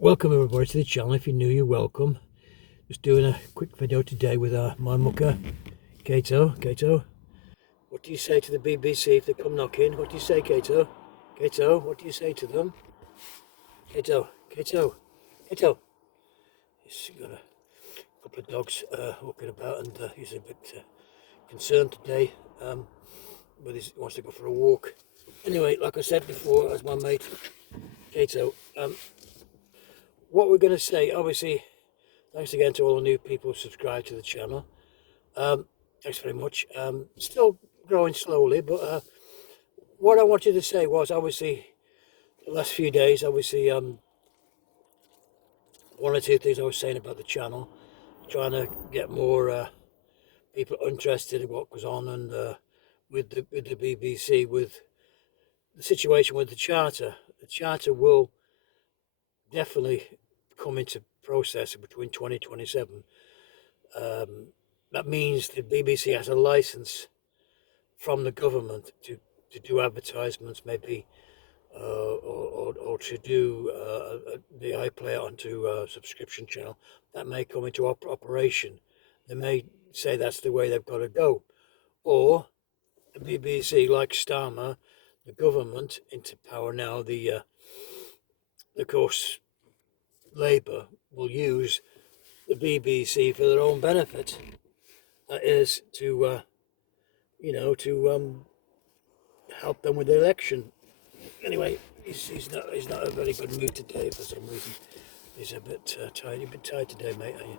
Welcome everybody to the channel. If you're new, you're welcome. Just doing a quick video today with my mucker, Kato. Kato, what do you say to the BBC if they come knocking? What do you say, Kato? Kato, what do you say to them? Kato, Kato, Kato. He's got a couple of dogs walking about, and he's a bit concerned today. But he wants to go for a walk. Anyway, like I said before, as my mate Kato, what we're going to say, obviously, thanks again to all the new people who subscribe to the channel. Thanks very much. Still growing slowly, but what I wanted to say was, obviously, the last few days, obviously, one or two things I was saying about the channel, trying to get more people interested in what goes on, and with the BBC, with the situation with the charter. The charter will definitely come into process between 2027. That means the BBC has a license from the government to do advertisements, maybe, or to do the iPlayer onto a subscription channel. That may come into operation. They may say that's the way they've got to go. Or the BBC, like Starmer, the government into power now, of course, Labour will use the BBC for their own benefit. That is to, help them with the election. Anyway, he's not a very good mood today for some reason. He's a bit tired. You've been tired today, mate, are you?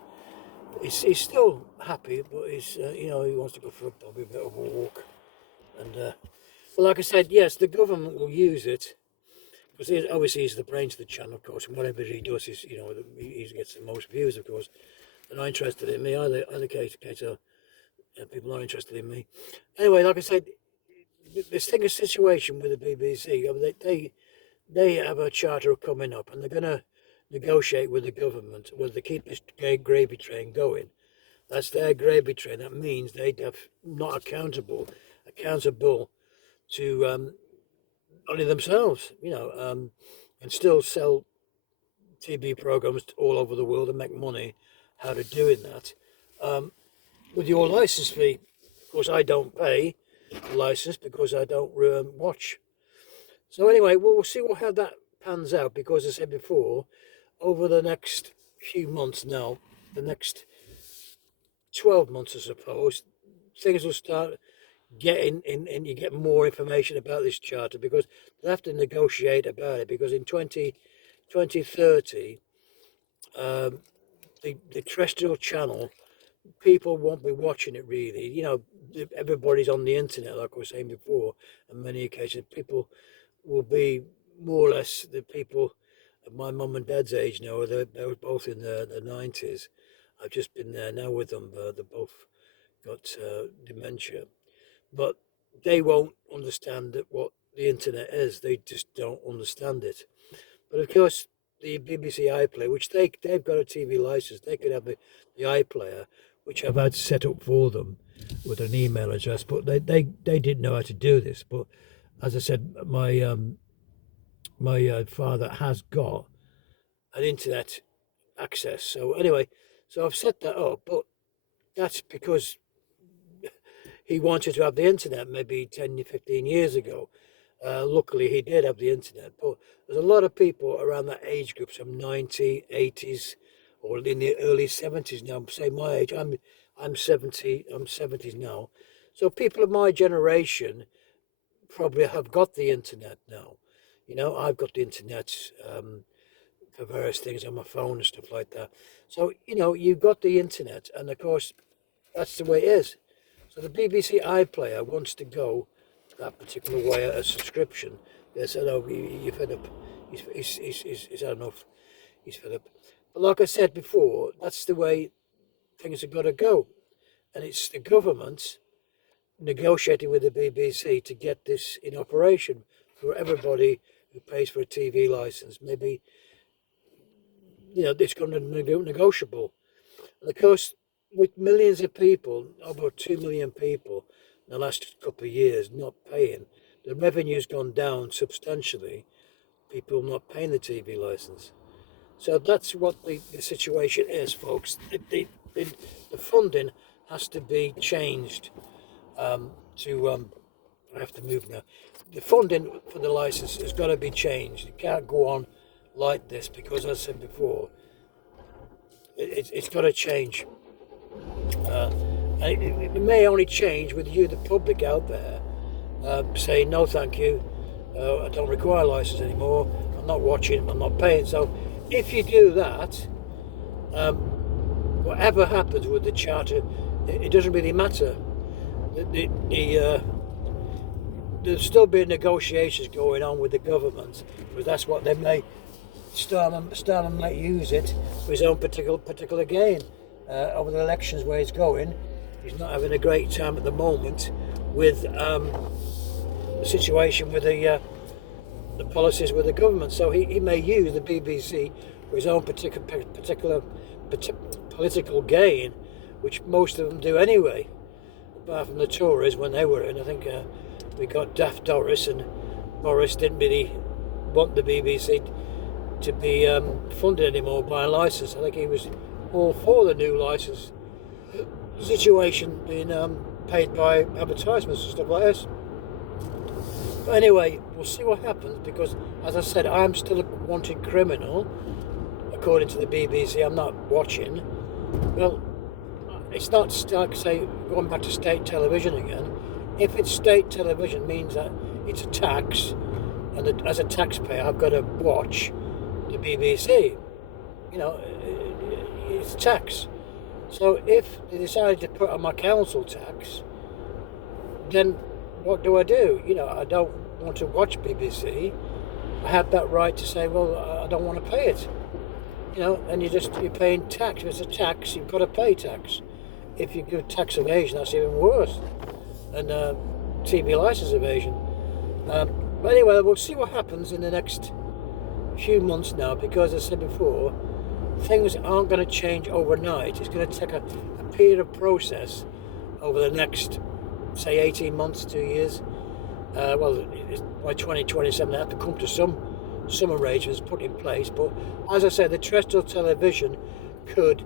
He's still happy, but he's he wants to go for probably a bit of a walk. And well, like I said, yes, the government will use it because obviously he's the brains of the channel, of course, and whatever he does is he gets the most views, of course. They're not interested in me either. Kato, people are interested in me. Anyway, like I said, this thing of situation with the BBC, I mean, they have a charter coming up, and they're going to negotiate with the government whether they keep this gravy train going. That's their gravy train. That means they'd have not accountable to only themselves, and still sell TV programs all over the world and make money out of doing that. With your license fee, of course, I don't pay the license because I don't watch. So anyway, we'll see how that pans out, because as I said before, over the next few months now, the next 12 months, I suppose, things will start getting in, and you get more information about this charter, because they have to negotiate about it, because in 2030, the terrestrial channel, people won't be watching it really. Everybody's on the internet, like I was saying before, on many occasions. People will be more or less the people of my mum and dad's age now. They were both in the 90s. I've just been there now with them. They both got dementia. But they won't understand what the internet is. They just don't understand it. But of course, the BBC iPlayer, which they've got a TV license, they could have the iPlayer, which I've had set up for them with an email address. But they didn't know how to do this. But as I said, my father has got an internet access. So anyway, so I've set that up. But that's because he wanted to have the internet maybe 10, 15 years ago. Luckily, he did have the internet. But there's a lot of people around that age group, some 90s, 80s, or in the early 70s now. Say my age, I'm 70. I'm 70s now. So people of my generation probably have got the internet now. I've got the internet for various things on my phone and stuff like that. So you've got the internet, and of course, that's the way it is. So the BBC iPlayer wants to go that particular way, a subscription. They said, "Oh, you're fed up. He's had enough. He's fed up." But like I said before, that's the way things have got to go, and it's the government negotiating with the BBC to get this in operation for everybody who pays for a TV license. Maybe it's going to be negotiable, and of course, with millions of people, over 2 million people in the last couple of years not paying, the revenue's gone down substantially. People not paying the TV license. So that's what the situation is, folks. The funding has to be changed I have to move now. The funding for the license has got to be changed. It can't go on like this because, as I said before, it's got to change. And it may only change with you, the public out there, saying no, thank you. I don't require a license anymore. I'm not watching. I'm not paying. So, if you do that, whatever happens with the charter, it doesn't really matter. There'll still be negotiations going on with the government, because that's what they may. Stalin might use it for his own particular gain. Over the elections where he's going, he's not having a great time at the moment with the situation with the policies with the government. So he may use the BBC for his own particular political gain, which most of them do anyway, apart from the Tories when they were in. I think we got Daft Doris, and Boris didn't really want the BBC to be funded anymore by a licence. I think he was all for the new licence situation being paid by advertisements and stuff like this. But anyway, we'll see what happens, because, as I said, I'm still a wanted criminal, according to the BBC. I'm not watching. Well, it's not, like, say, going back to state television again. If it's state television, means that it's a tax, and as a taxpayer, I've got to watch the BBC. You know, it's tax. So if they decided to put on my council tax, then what do? You know, I don't want to watch BBC. I have that right to say, well, I don't want to pay it. You know, and you're paying tax. If it's a tax, you've got to pay tax. If you do tax evasion, that's even worse than TV license evasion. But anyway, we'll see what happens in the next few months now, because, as I said before, things aren't going to change overnight. It's going to take a period of process over the next, say, 18 months, 2 years. Well, by 2027, they have to come to some arrangements put in place. But as I said, the terrestrial television could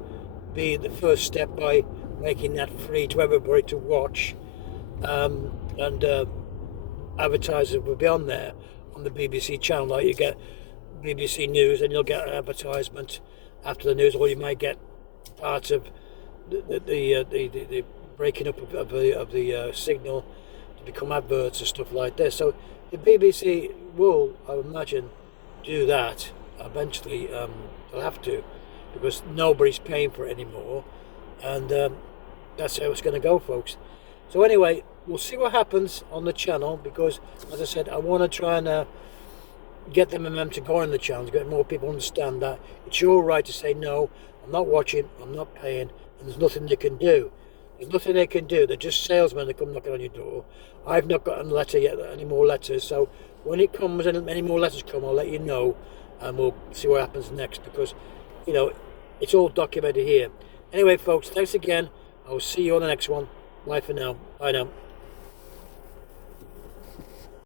be the first step by making that free to everybody to watch, and advertisers will be on there on the BBC channel. Like you get BBC News, and you'll get an advertisement after the news, or you might get parts of the breaking up of the signal to become adverts and stuff like this. So the BBC will, I would imagine, do that eventually. They'll have to, because nobody's paying for it anymore, and that's how it's going to go, folks. So anyway, we'll see what happens on the channel, because, as I said, I want to try and get the momentum to go on the channel, to get more people to understand that it's your right to say, no, I'm not watching, I'm not paying, and there's nothing they can do. There's nothing they can do. They're just salesmen that come knocking on your door. I've not got a letter yet, any more letters, so when it comes and any more letters come, I'll let you know, and we'll see what happens next, because, you know, it's all documented here. Anyway, folks, thanks again. I'll see you on the next one. Bye for now. Bye now.